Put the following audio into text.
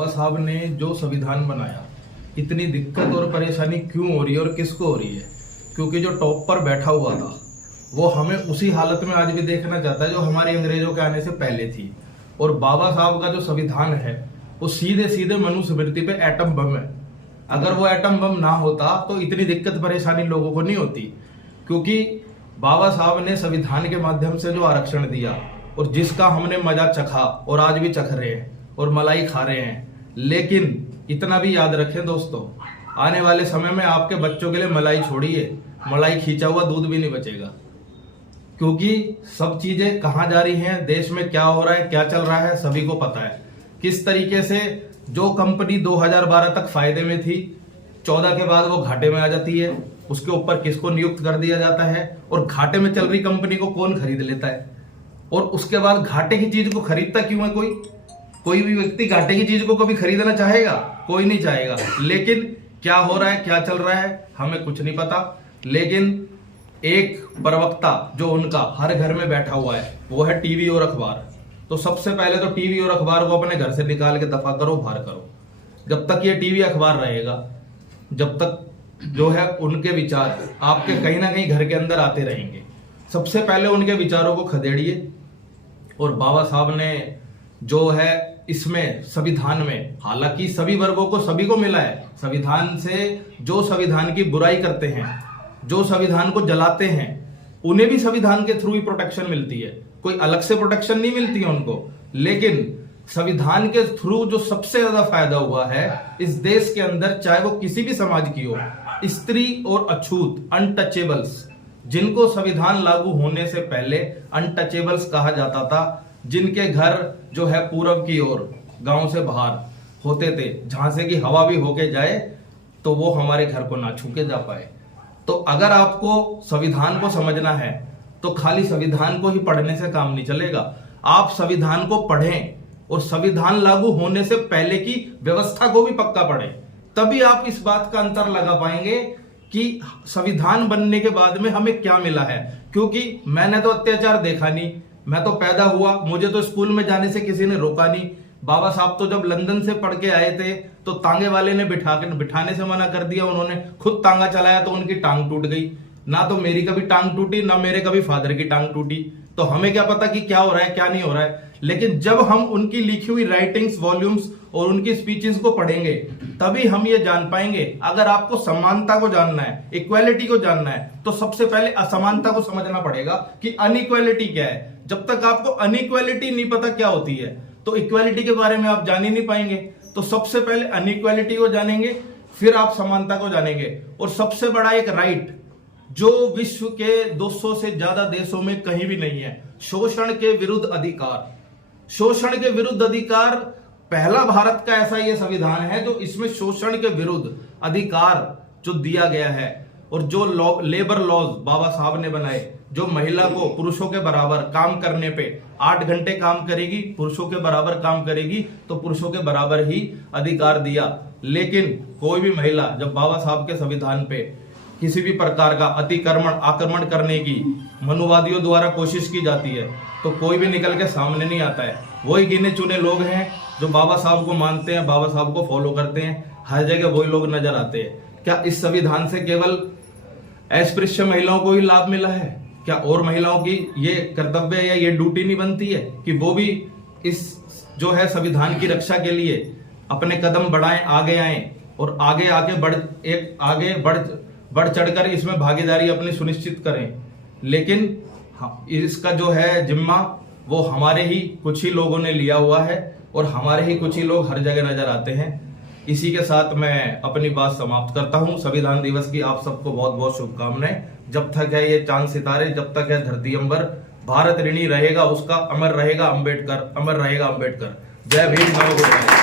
बाबा साहब ने जो संविधान बनाया, इतनी दिक्कत और परेशानी क्यों हो रही है और किसको हो रही है? क्योंकि जो टॉप पर बैठा हुआ था वो हमें उसी हालत में आज भी देखना चाहता है जो हमारे अंग्रेजों के आने से पहले थी। और बाबा साहब का जो संविधान है वो सीधे सीधे मनुस्मृति पे एटम बम है। अगर वो एटम बम ना होता तो इतनी दिक्कत परेशानी लोगों को नहीं होती। क्योंकि बाबा साहब ने संविधान के माध्यम से जो आरक्षण दिया और जिसका हमने मजा चखा और आज भी चख रहे हैं और मलाई खा रहे हैं। लेकिन इतना भी याद रखें दोस्तों, आने वाले समय में आपके बच्चों के लिए मलाई छोड़िए, मलाई खींचा हुआ दूध भी नहीं बचेगा। क्योंकि सब चीजें कहां जा रही हैं, देश में क्या हो रहा है, क्या चल रहा है, सभी को पता है। किस तरीके से जो कंपनी 2012 तक फायदे में थी, 14 के बाद वो घाटे में आ जाती है, उसके ऊपर किसको नियुक्त कर दिया जाता है और घाटे में चल रही कंपनी को कौन खरीद लेता है। और उसके बाद घाटे की चीज को खरीदता क्यों है? कोई भी व्यक्ति घाटे की चीज को कभी खरीदना चाहेगा? कोई नहीं चाहेगा। लेकिन क्या हो रहा है, क्या चल रहा है, हमें कुछ नहीं पता। लेकिन एक प्रवक्ता जो उनका हर घर में बैठा हुआ है वो है टीवी और अखबार। तो सबसे पहले तो टीवी और अखबार को अपने घर से निकाल के दफा करो, बाहर करो। जब तक ये टीवी अखबार रहेगा, जब तक जो है उनके विचार आपके कहीं ना कहीं घर के अंदर आते रहेंगे। सबसे पहले उनके विचारों को खदेड़िए। और बाबा साहब ने जो है इसमें संविधान में, हालांकि सभी वर्गों को सभी को मिला है संविधान से, जो संविधान की बुराई करते हैं, जो संविधान को जलाते हैं, उन्हें भी संविधान के थ्रू ही प्रोटेक्शन मिलती है। कोई अलग से प्रोटेक्शन नहीं मिलती है उनको। लेकिन संविधान के थ्रू जो सबसे ज्यादा फायदा हुआ है इस देश के अंदर, चाहे वो किसी भी समाज की हो, स्त्री और अछूत, अनटचेबल्स, जिनको संविधान लागू होने से पहले अनटचेबल्स कहा जाता था, जिनके घर जो है पूरब की ओर, गांव से बाहर होते थे, जहां से कि हवा भी होके जाए तो वो हमारे घर को ना छू के जा पाए। तो अगर आपको संविधान को समझना है तो खाली संविधान को ही पढ़ने से काम नहीं चलेगा। आप संविधान को पढ़ें और संविधान लागू होने से पहले की व्यवस्था को भी पक्का पढ़ें। तभी आप इस बात का अंतर लगा पाएंगे कि संविधान बनने के बाद में हमें क्या मिला है। क्योंकि मैंने तो अत्याचार देखा नहीं, मैं तो पैदा हुआ, मुझे तो स्कूल में जाने से किसी ने रोका नहीं। बाबा साहब तो जब लंदन से पढ़ के आए थे तो तांगे वाले ने बिठाने से मना कर दिया, उन्होंने खुद तांगा चलाया तो उनकी टांग टूट गई। ना तो मेरी कभी टांग टूटी, ना मेरे कभी फादर की टांग टूटी। तो हमें क्या पता कि क्या हो रहा है, क्या नहीं हो रहा है। लेकिन जब हम उनकी लिखी हुई राइटिंग्स, वॉल्यूम्स और उनकी स्पीचेस को पढ़ेंगे तभी हम ये जान पाएंगे। अगर आपको समानता को जानना है, इक्वालिटी को जानना है, तो सबसे पहले असमानता को समझना पड़ेगा कि अनइक्वालिटी क्या है। जब तक आपको अनइक्वालिटी नहीं पता क्या होती है तो इक्वालिटी के बारे में आप जान ही नहीं पाएंगे। तो सबसे पहले अनइक्वालिटी को जानेंगे, फिर आप समानता को जानेंगे। और सबसे बड़ा एक राइट जो विश्व के 200 से ज्यादा देशों में कहीं भी नहीं है, शोषण के विरुद्ध अधिकार। शोषण के विरुद्ध अधिकार पहला भारत का ऐसा ये संविधान है जो इसमें शोषण के विरुद्ध अधिकार जो दिया गया है। और जो लेबर लॉज बाबा साहब ने बनाए, जो महिला को पुरुषों के बराबर काम करने पे 8 घंटे काम करेगी, पुरुषों के बराबर काम करेगी तो पुरुषों के बराबर ही अधिकार दिया। लेकिन कोई भी महिला जब बाबा साहब के संविधान पे किसी भी प्रकार का आक्रमण करने की मनुवादियों द्वारा कोशिश की जाती है तो कोई भी निकल के सामने नहीं आता है। वही गिने चुने लोग हैं जो बाबा साहब को मानते हैं, बाबा साहब को फॉलो करते हैं, हर जगह वही लोग नजर आते हैं। क्या इस संविधान से केवल अस्पृश्य महिलाओं को ही लाभ मिला है? क्या और महिलाओं की ये कर्तव्य या ये ड्यूटी नहीं बनती है कि वो भी इस जो है संविधान की रक्षा के लिए अपने कदम बढ़ाएं, आगे आए और आगे बढ़ चढ़कर इसमें भागीदारी अपनी सुनिश्चित करें। लेकिन इसका जो है जिम्मा वो हमारे ही कुछ ही लोगों ने लिया हुआ है और हमारे ही कुछ ही लोग हर जगह नजर आते हैं। इसी के साथ मैं अपनी बात समाप्त करता हूं। संविधान दिवस की आप सबको बहुत बहुत शुभकामनाएं। जब तक है ये चांद सितारे, जब तक है धरती अंबर, भारत ऋणी रहेगा उसका, अमर रहेगा अंबेडकर, अमर रहेगा अंबेडकर। जय भीम, नमो बुद्धाय।